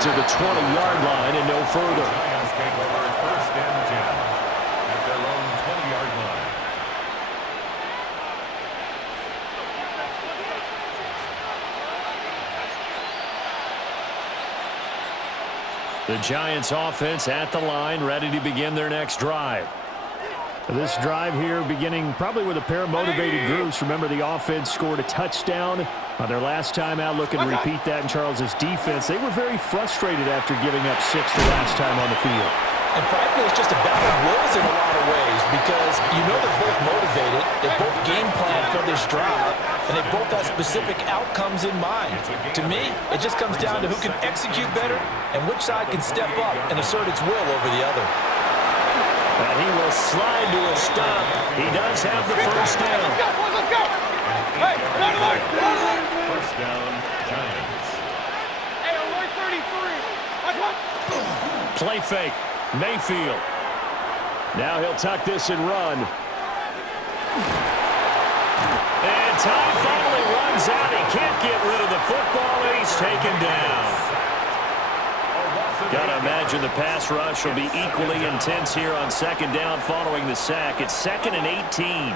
to the 20-yard line and no further. Giants take over 1st and 10 at their own 20-yard line. The Giants offense at the line, ready to begin their next drive. This drive here beginning probably with a pair of motivated groups. Remember, the offense scored a touchdown on their last time out. Looking to repeat that in Charles's defense. They were very frustrated after giving up 6 the last time on the field. And frankly, it's just a battle of wills in a lot of ways because you know they're both motivated, they both game plan for this drive, and they both have specific outcomes in mind. To me, it just comes down to who can execute better and which side can step up and assert its will over the other. And he will slide to a stop. He does have the first down. Let's go! Hey, down the line! First down, Giants. Hey, alert 33. Watch one. Play fake. Mayfield. Now he'll tuck this and run. And time finally runs out. He can't get rid of the football, and he's taken down. Gotta imagine the pass rush will be equally intense here on 2nd down following the sack. It's 2nd and 18.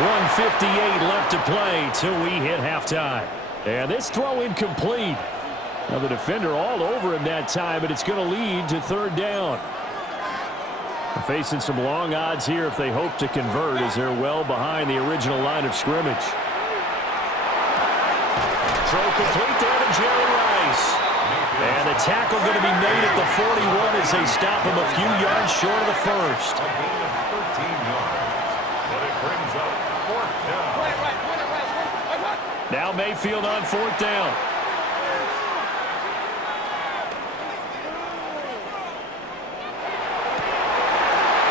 1:58 left to play till we hit halftime. And this throw incomplete. Now the defender all over him that time, but it's going to lead to 3rd down. They're facing some long odds here if they hope to convert, as they're well behind the original line of scrimmage. Throw complete there to Jerry Rice. And the tackle going to be made at the 41 as they stop him a few yards short of the first. A gain of 13 yards. But it brings up 4th down. Now Mayfield on 4th down.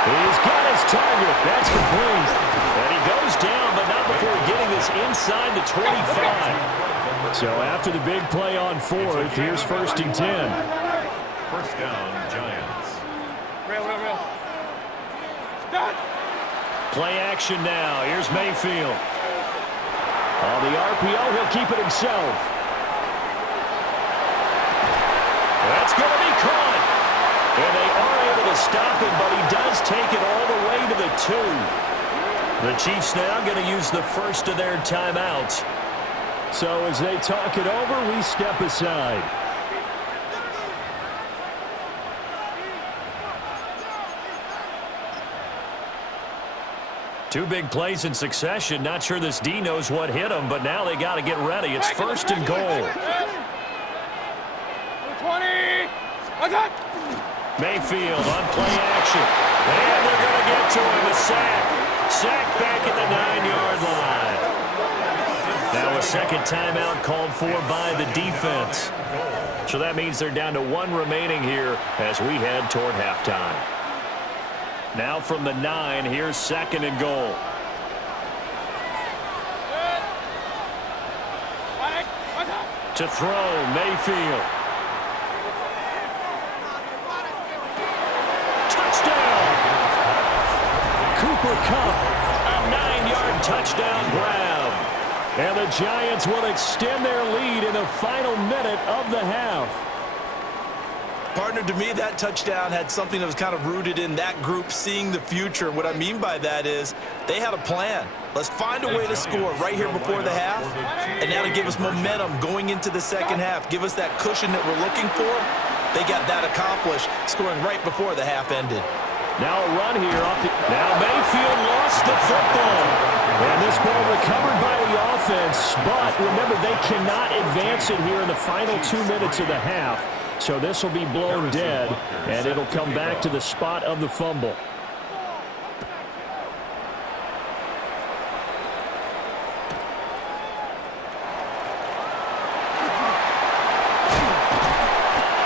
He's got his target. That's complete. And he goes down, but not before getting this inside the 25. So after the big play on 4th, here's 1st and 10. First down, Giants. Real. Stop! Play action now. Here's Mayfield. On the RPO, he'll keep it himself. That's going to be caught. And they are able to stop him, but he does take it all the way to the 2. The Chiefs now going to use the first of their timeouts. So as they talk it over, we step aside. Two big plays in succession. Not sure this D knows what hit him, but now they got to get ready. It's 1st and goal. 20. What's up? Mayfield on play action. And they're going to get to him. A sack. Sack back at the 9-yard line. Now a 2nd timeout called for by the defense. So that means they're down to 1 remaining here as we head toward halftime. Now from the 9, here's 2nd and goal. To throw, Mayfield. Touchdown! Cooper Kupp, a 9-yard touchdown grab. And the Giants will extend their lead in the final minute of the half. Partner, to me, that touchdown had something that was kind of rooted in that group seeing the future. What I mean by that is they had a plan. Let's find a way to score right here before the half, and that'll give us momentum going into the 2nd half. Give us that cushion that we're looking for. They got that accomplished, scoring right before the half ended. Now a run here off the... Now Mayfield lost the football. And this ball recovered by the offense, but remember, they cannot advance it here in the final 2 minutes of the half. So this will be blown dead, and it'll come back to the spot of the fumble.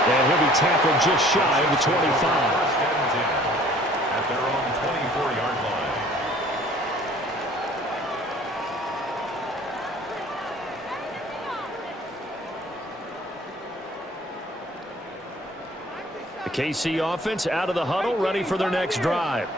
And he'll be tackled just shy of the 25. At their own 24-yard line. The KC offense out of the huddle, ready for their next drive.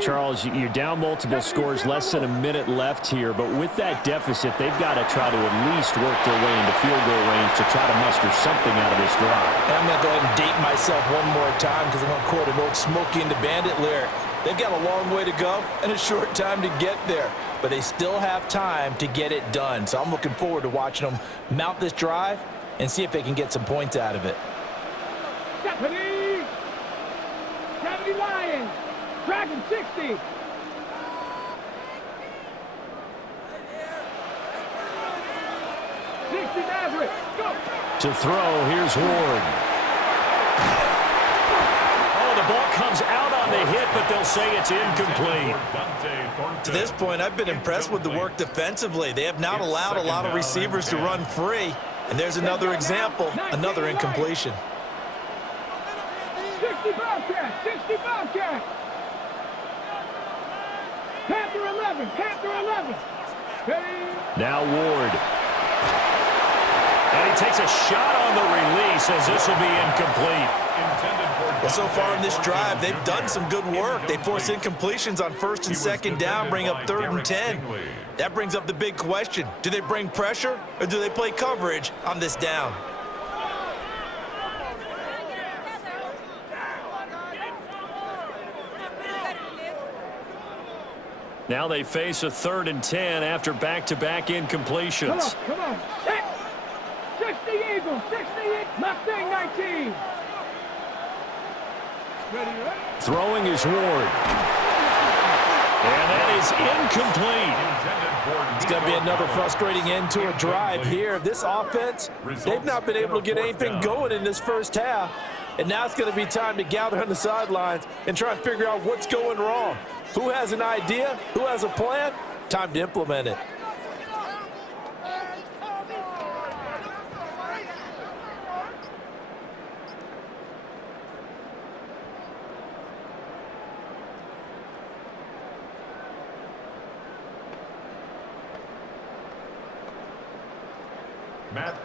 Charles, you're down multiple scores, less than a minute left here, but with that deficit, they've got to try to at least work their way into field goal range to try to muster something out of this drive. I'm going to go ahead and date myself one more time because I'm going to quote an old Smokey and the Bandit lyric. They've got a long way to go and a short time to get there, but they still have time to get it done. So I'm looking forward to watching them mount this drive and see if they can get some points out of it. Deputy! Deputy Lions! Dragon 60! 60 Maverick! Go! To throw, here's Ward. Oh, the ball comes out on the hit, but they'll say it's incomplete. To this point, I've been impressed with the work defensively. They have not allowed a lot of receivers to run free. And there's another example, another incompletion. 60 Bobcats! 60 Bobcats! Panther 11! Panther 11! Ready? Now Ward. And he takes a shot on the release as this will be incomplete. Well, so far in this drive, they've done some good work. They force incompletions on first and second down, bring up 3rd and 10. That brings up the big question. Do they bring pressure or do they play coverage on this down? Now they face a 3rd and 10 after back-to-back incompletions. Come on! 60 Eagles! 60 Mustang 19! Ready, ready? Throwing is Ward. And that is incomplete. It's going to be another frustrating end to a drive here. This offense, they've not been able to get anything going in this first half. And now it's going to be time to gather on the sidelines and try and figure out what's going wrong. Who has an idea? Who has a plan? Time to implement it.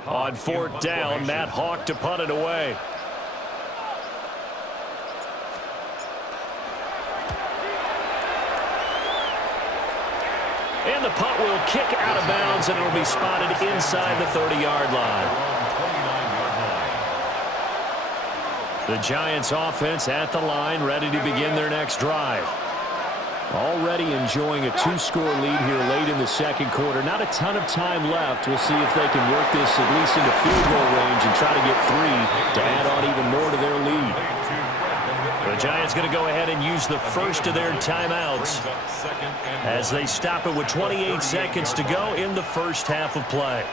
On 4th down, Matt Hawk to punt it away. And the punt will kick out of bounds, and it'll be spotted inside the 30-yard line. The Giants offense at the line, ready to begin their next drive. Already enjoying a 2-score lead here late in the second quarter. Not a ton of time left. We'll see if they can work this at least into field goal range and try to get 3 to add on even more to their lead. The Giants going to go ahead and use the first of their timeouts as they stop it with 28 seconds to go in the first half of play.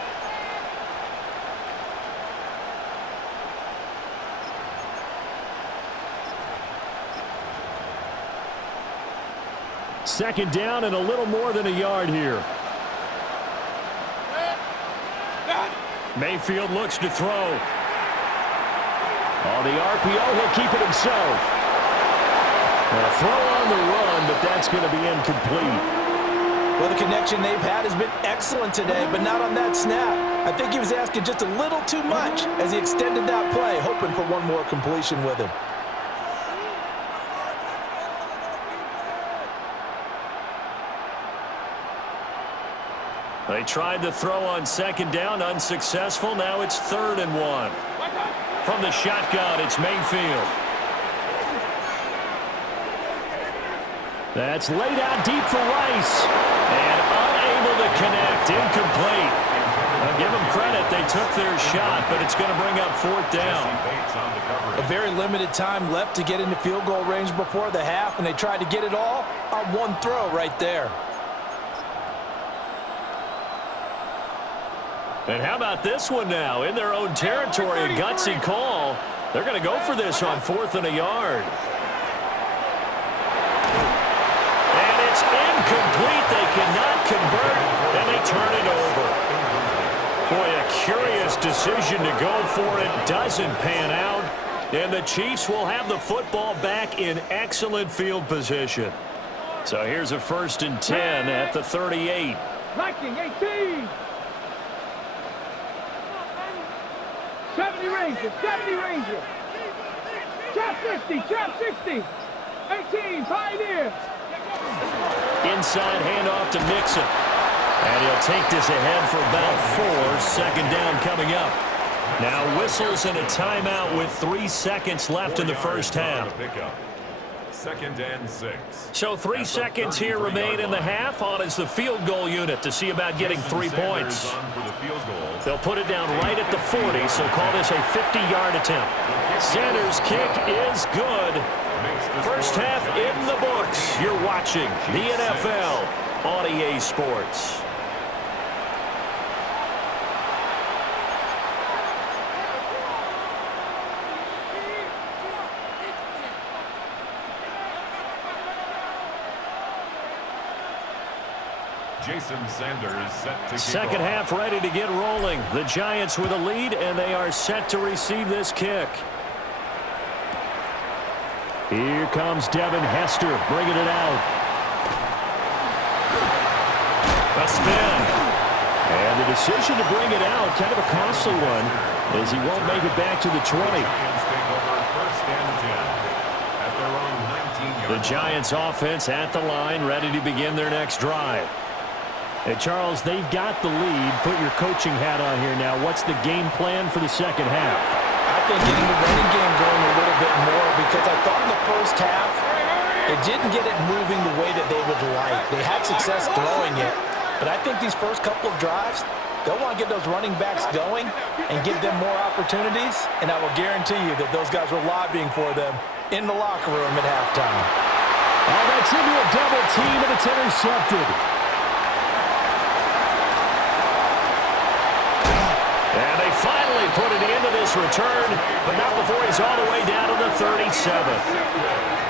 Second down and a little more than a yard here. Mayfield looks to throw. On the RPO, he'll keep it himself. A throw on the run, but that's going to be incomplete. Well, the connection they've had has been excellent today, but not on that snap. I think he was asking just a little too much as he extended that play, hoping for one more completion with him. They tried to throw on second down, unsuccessful. Now it's 3rd and 1. From the shotgun, it's Mayfield. That's laid out deep for Rice. And unable to connect, incomplete. I'll give them credit, they took their shot, but it's going to bring up 4th down. A very limited time left to get into field goal range before the half, and they tried to get it all on one throw right there. And how about this one now? In their own territory, a gutsy call. They're going to go for this on 4th and a yard. And it's incomplete. They cannot convert, and they turn it over. Boy, a curious decision to go for it. Doesn't pan out. And the Chiefs will have the football back in excellent field position. So here's a 1st and 10 at the 38. Viking 18! 70 Rangers, 70 Rangers. Trap 60, trap 60. 18, Pioneer. inside handoff to Mixon. And he'll take this ahead for about 4. Second down coming up. Now whistles and a timeout with 3 seconds left in the first half. Second and 6. So 3 seconds here remain in the half. On is the field goal unit to see about getting 3 points. They'll put it down right at the 40, so call this a 50-yard attempt. Sanders' kick is good. First half in the books. You're watching the NFL on EA Sports. Jason Sanders set to Second half ready to get rolling. The Giants with a lead, and they are set to receive this kick. Here comes Devin Hester bringing it out. A spin. And the decision to bring it out, kind of a costly one, as he won't make it back to the 20. The Giants offense at the line, ready to begin their next drive. Hey, Charles, they've got the lead. Put your coaching hat on here now. What's the game plan for the second half? I think getting the running game going a little bit more, because I thought in the first half it didn't get it moving the way that they would like. They had success throwing it, but I think these first couple of drives, they'll want to get those running backs going and give them more opportunities, and I will guarantee you that those guys were lobbying for them in the locker room at halftime. Oh, that's into a double team, and it's intercepted. And they finally put it into this return, but not before he's all the way down to the 37.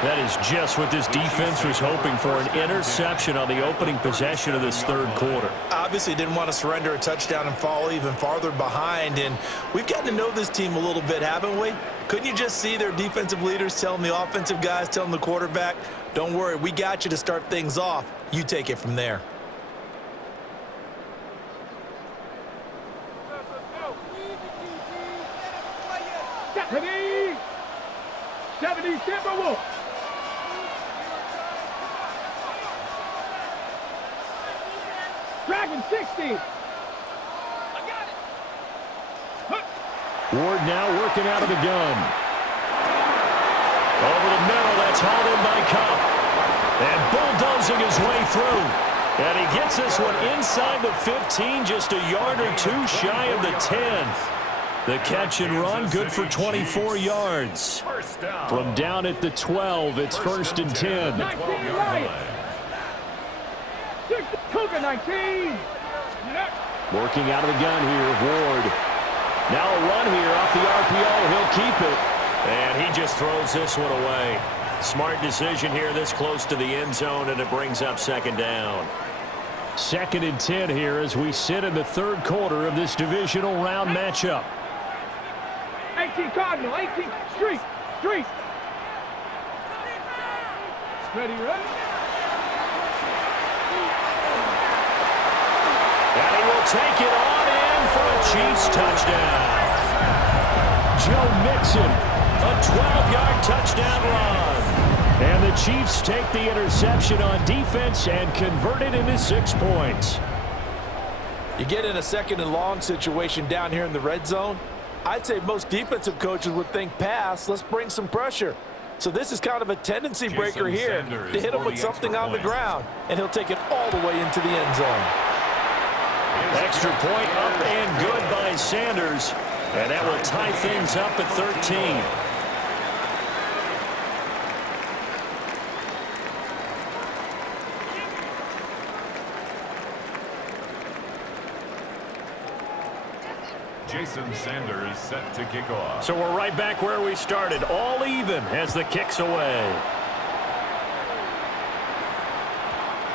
That is just what this defense was hoping for, an interception on the opening possession of this third quarter. Obviously didn't want to surrender a touchdown and fall even farther behind, and we've gotten to know this team a little bit, haven't we? Couldn't you just see their defensive leaders telling the offensive guys, telling the quarterback, don't worry, we got you to start things off. You take it from there. Stephanie! 70 Timberwolves! Dragon 60! Ward now working out of the gun. Over the middle, that's hauled in by Cup. And bulldozing his way through. And he gets this one inside the 15, just a yard or two shy of the 10. The catch and run, good for 24 yards. From down at the 12, it's first and 10. 19 Lions! Cougar 19! Working out of the gun here, Ward. Now a run here off the RPO. He'll keep it. And he just throws this one away. Smart decision here this close to the end zone, and it brings up second down. Second and 10 here as we sit in the third quarter of this divisional round matchup. 18 Cardinal, 18 Street. Ready, ready? And he will take it on in for a Chiefs touchdown. Joe Mixon, a 12-yard touchdown run. And the Chiefs take the interception on defense and convert it into 6 points. You get in a second and long situation down here in the red zone, I'd say most defensive coaches would think pass, let's bring some pressure. So this is kind of a tendency breaker here to hit him with something on the ground, and he'll take it all the way into the end zone. Extra point up and good by Sanders, and that will tie things up at 13. Jason Sanders set to kick off. So we're right back where we started, all even as the kick's away.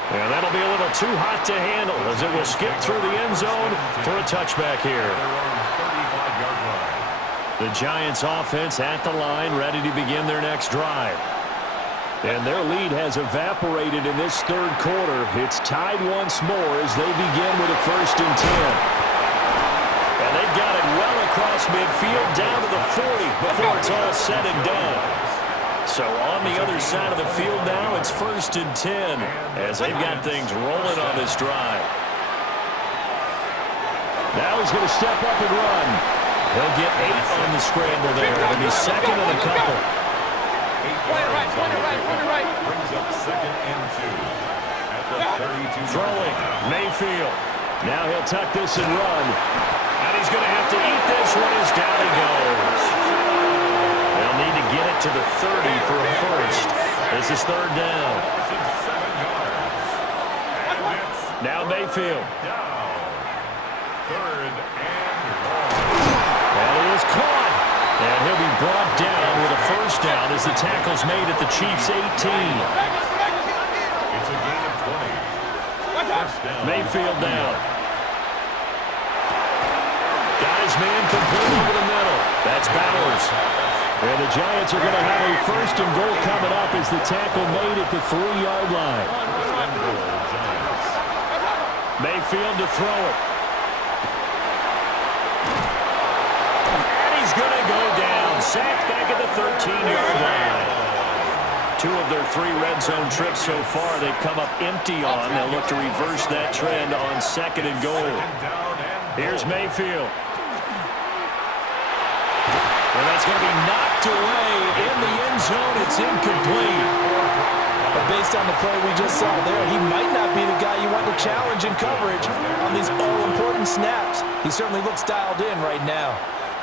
And that'll be a little too hot to handle as it will skip through the end zone for a touchback here. The Giants offense at the line, ready to begin their next drive. And their lead has evaporated in this third quarter. It's tied once more as they begin with a first and 10. And they've got it well across midfield down to the 40 before it's all said and done. So on the other side of the field now, it's 1st and 10 as they've got things rolling on this drive. Now he's going to step up and run. He'll get 8 on the scramble there. It'll be second and a couple. Brings up 2nd and 2 at the 32. Throwing, Mayfield. Now he'll tuck this and run. And he's going to have to eat this one as down he goes. They'll need to get it to the 30 for a first. This is 3rd down. 7 yards. Now Mayfield. Down. 3rd and 1. And he is caught. And he'll be brought down with a first down as the tackle's made at the Chiefs' 18. It's a gain of 20. First down. Mayfield down. Got his man complete over the middle. That's Bowers. And the Giants are going to have a 1st and goal coming up as the tackle made at the 3-yard line. First and goal, Giants. Mayfield to throw it. And he's going to go down. Sacked back at the 13-yard line. 2 of their 3 red zone trips so far they've come up empty on. They'll look to reverse that trend on 2nd and goal. Here's Mayfield. And that's going to be knocked away in the end zone. It's incomplete. But based on the play we just saw there, he might not be the guy you want to challenge in coverage on these all-important snaps. He certainly looks dialed in right now.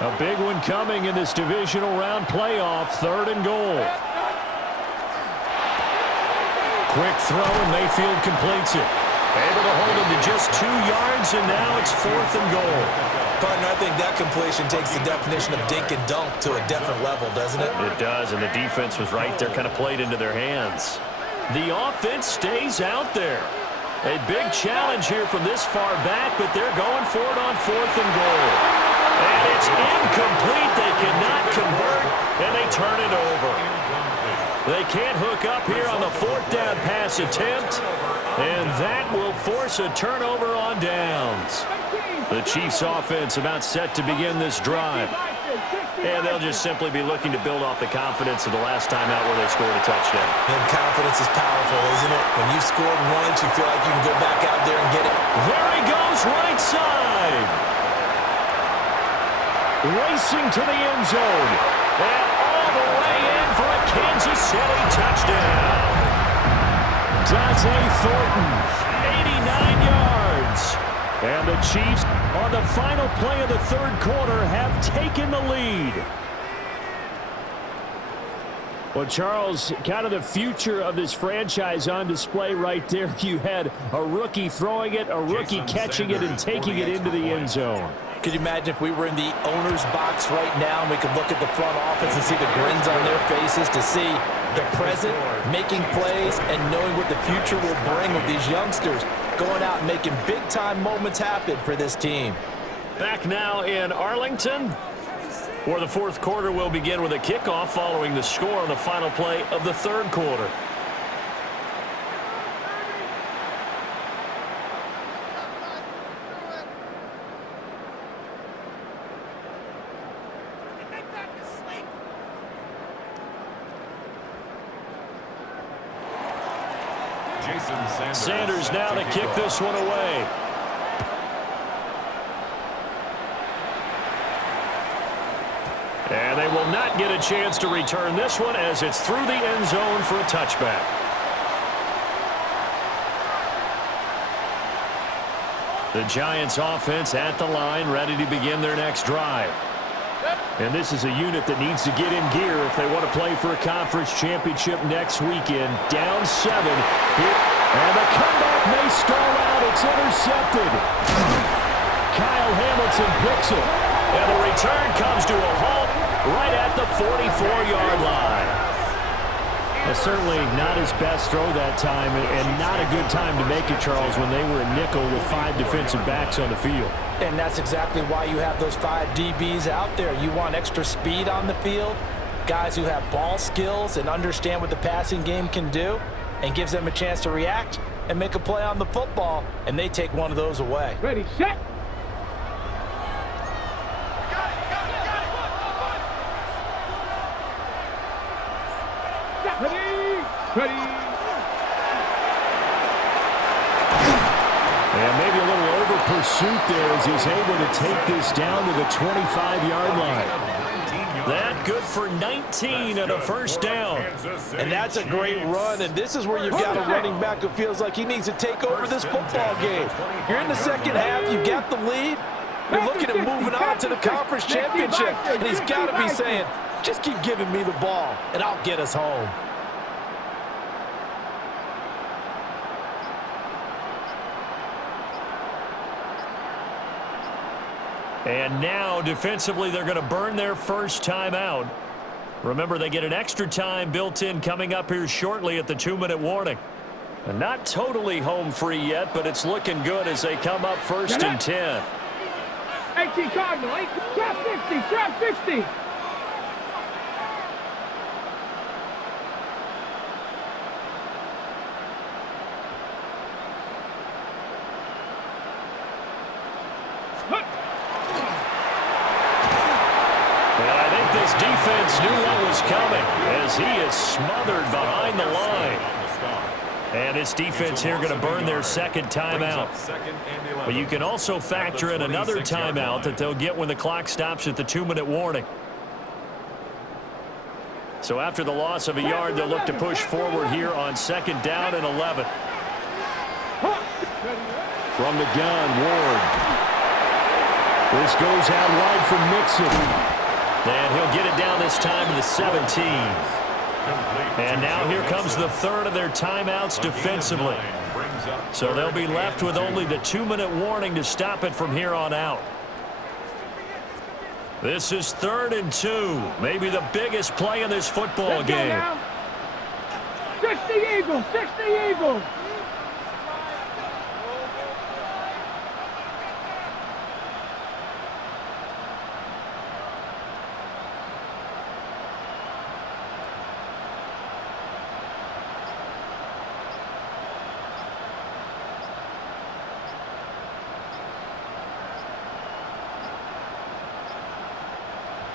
A big one coming in this divisional round playoff, 3rd and goal. Quick throw, and Mayfield completes it. Able to hold him to just 2 yards, and now it's 4th and goal. Partner, I think that completion takes the definition of dink and dunk to a different level, doesn't it? It does, and the defense was right there, kind of played into their hands. The offense stays out there. A big challenge here from this far back, but they're going for it on 4th and goal. And it's incomplete. They cannot convert, and they turn it over. They can't hook up here on the 4th down pass attempt, and that will force a turnover on downs. The Chiefs offense about set to begin this drive. And they'll just simply be looking to build off the confidence of the last time out where they scored a touchdown. And confidence is powerful, isn't it? When you scored once, you feel like you can go back out there and get it. There he goes, right side. Racing to the end zone. And all the way in for a Kansas City touchdown. Dante Thornton, 89 yards. And the Chiefs, on the final play of the 3rd quarter, have taken the lead. Well, Charles, kind of the future of this franchise on display right there. You had a rookie throwing it, a rookie catching it, and taking it into the end zone. Could you imagine if we were in the owner's box right now and we could look at the front office and see the grins on their faces to see the present, making plays, and knowing what the future will bring with these youngsters going out and making big-time moments happen for this team. Back now in Arlington, where the 4th quarter will begin with a kickoff following the score on the final play of the 3rd quarter. Sanders now to kick this one away. And they will not get a chance to return this one as it's through the end zone for a touchback. The Giants offense at the line, ready to begin their next drive. And this is a unit that needs to get in gear if they want to play for a conference championship next weekend. Down 7 here. And the comeback may stall out. It's intercepted. Kyle Hamilton picks it. And the return comes to a halt right at the 44-yard line. Certainly not his best throw that time, and not a good time to make it, Charles, when they were a nickel with 5 defensive backs on the field. And that's exactly why you have those 5 DBs out there. You want extra speed on the field, guys who have ball skills and understand what the passing game can do, and gives them a chance to react and make a play on the football, and they take one of those away. Ready, set. Ready. And maybe a little over pursuit there as he's able to take this down to the 25-yard line. That good for 19 and a first down. And that's a great run, and this is where you've got a running back who feels like he needs to take over this football game. You're in the second half, you got the lead, you're looking at moving on to the conference championship, and he's got to be saying, just keep giving me the ball, and I'll get us home. And now, defensively, they're going to burn their first timeout. Remember, they get an extra time built in coming up here shortly at the 2-minute warning. And not totally home free yet, but it's looking good as they come up 1st and 10. 18 Cardinal, 8, trap 50, trap 50. This defense knew what was coming as he is smothered behind the line. And this defense here going to burn their second timeout. But you can also factor in another timeout that they'll get when the clock stops at the 2-minute warning. So after the loss of a yard, they'll look to push forward here on 2nd down and 11. From the gun, Ward. This goes out wide for Mixon. And he'll get it down this time to the 17. And now here comes the third of their timeouts defensively. So they'll be left with only the 2-minute warning to stop it from here on out. This is 3rd and 2. Maybe the biggest play in this football game. 60 Eagles, 60 Eagles.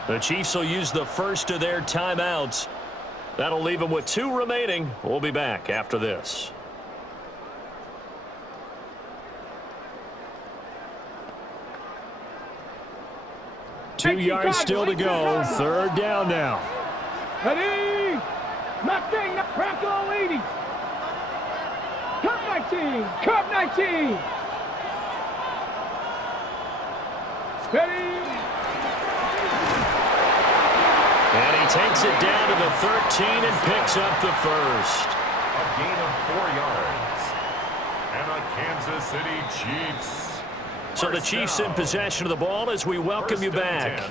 The Chiefs will use the first of their timeouts. That'll leave them with 2 remaining. We'll be back after this. Two yards still to go. 3rd down now. Ready. Mustang, Bronco 80. Cup 19, Cup 19. Ready. And he takes it down to the 13 and picks up the first. A gain of 4 yards. And the Kansas City Chiefs. So the Chiefs in possession of the ball as we welcome you back.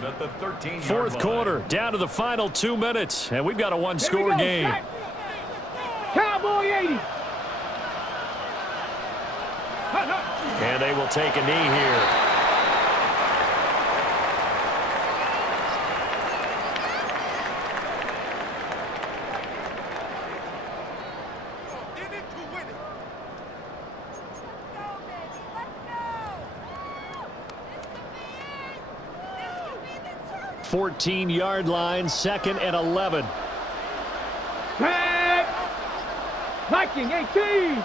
4th quarter, down to the final 2 minutes. And we've got a one-score game. Cowboy 80. And they will take a knee here. In it to win it. Let's go, baby. Let's go. This could be the turn. 14-yard line, 2nd and 11. Back. Viking 18.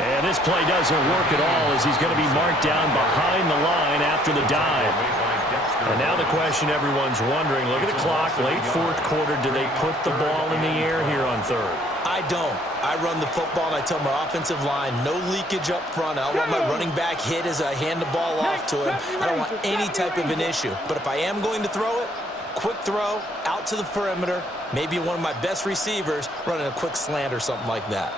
And this play doesn't work at all as he's going to be marked down behind the line after the dive. And now the question everyone's wondering, look at the clock, late 4th quarter, do they put the ball in the air here on 3rd? I don't. I run the football, and I tell my offensive line, no leakage up front. I don't want my running back hit as I hand the ball off to him. I don't want any type of an issue. But if I am going to throw it, quick throw, out to the perimeter, maybe one of my best receivers running a quick slant or something like that.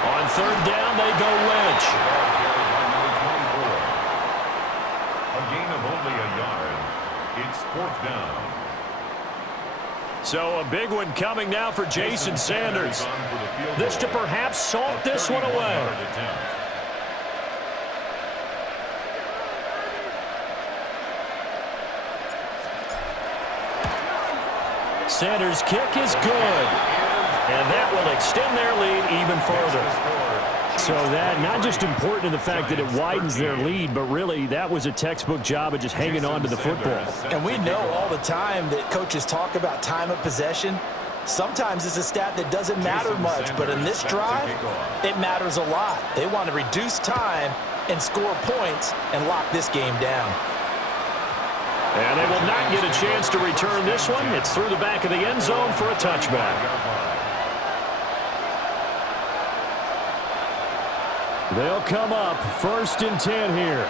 On 3rd down, they go Lynch. A gain of only a yard. It's 4th down. So a big one coming now for Jason Sanders. This to perhaps salt this one away. Sanders' kick is good. And that will extend their lead even further. So that not just important in the fact that it widens their lead, but really that was a textbook job of just hanging on to the football. And we know all the time that coaches talk about time of possession. Sometimes it's a stat that doesn't matter much, but in this drive, it matters a lot. They want to reduce time and score points and lock this game down. And they will not get a chance to return this one. It's through the back of the end zone for a touchback. They'll come up 1st and 10 here.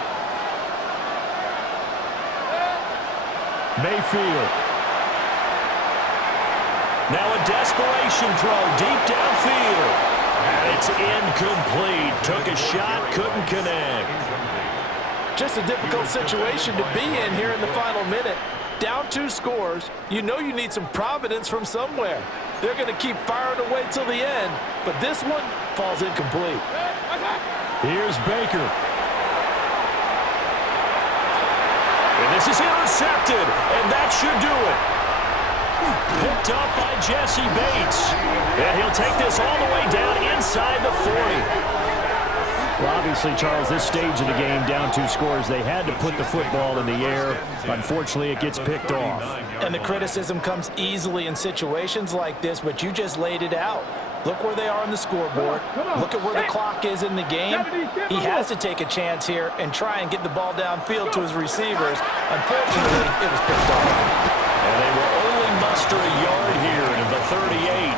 Mayfield. Now a desperation throw deep downfield. And it's incomplete. Took a shot, couldn't connect. Just a difficult situation to be in here in the final minute. Down 2 scores, you know you need some providence from somewhere. They're going to keep firing away till the end, but this one falls incomplete. Here's Baker. And this is intercepted, and that should do it. Picked up by Jesse Bates. And he'll take this all the way down inside the 40. Well, obviously, Charles, this stage of the game, down 2 scores, they had to put the football in the air. Unfortunately, it gets picked off. And the criticism comes easily in situations like this, but you just laid it out. Look where they are on the scoreboard. Look at where the clock is in the game. He has to take a chance here and try and get the ball downfield to his receivers. Unfortunately, it was picked off. And they will only muster a yard here to the 38.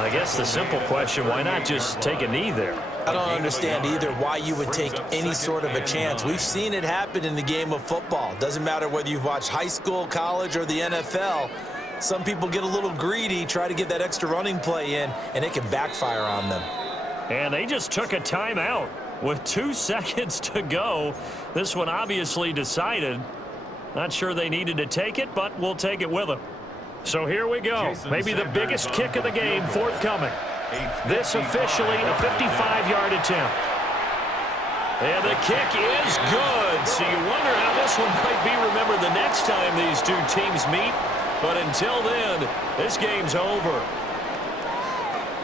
I guess the simple question, why not just take a knee there? I don't understand either why you would take any sort of a chance. We've seen it happen in the game of football. Doesn't matter whether you've watched high school, college, or the NFL. Some people get a little greedy, try to get that extra running play in, and it can backfire on them. And they just took a timeout with 2 seconds to go. This one obviously decided. Not sure they needed to take it, but we'll take it with them. So here we go. Maybe the biggest kick of the game forthcoming. This officially a 55-yard attempt. And the kick is good. So you wonder how this one might be remembered the next time these 2 teams meet. But until then, this game's over.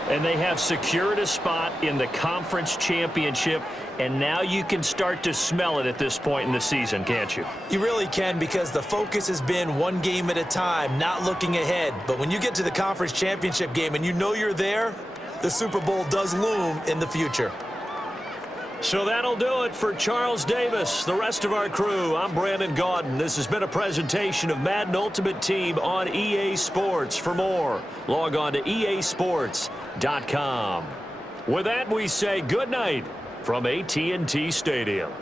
And they have secured a spot in the conference championship. And now you can start to smell it at this point in the season, can't you? You really can, because the focus has been one game at a time, not looking ahead. But when you get to the conference championship game and you know you're there, the Super Bowl does loom in the future. So that'll do it for Charles Davis, the rest of our crew. I'm Brandon Gaudin. This has been a presentation of Madden Ultimate Team on EA Sports. For more, log on to easports.com. With that, we say good night from AT&T Stadium.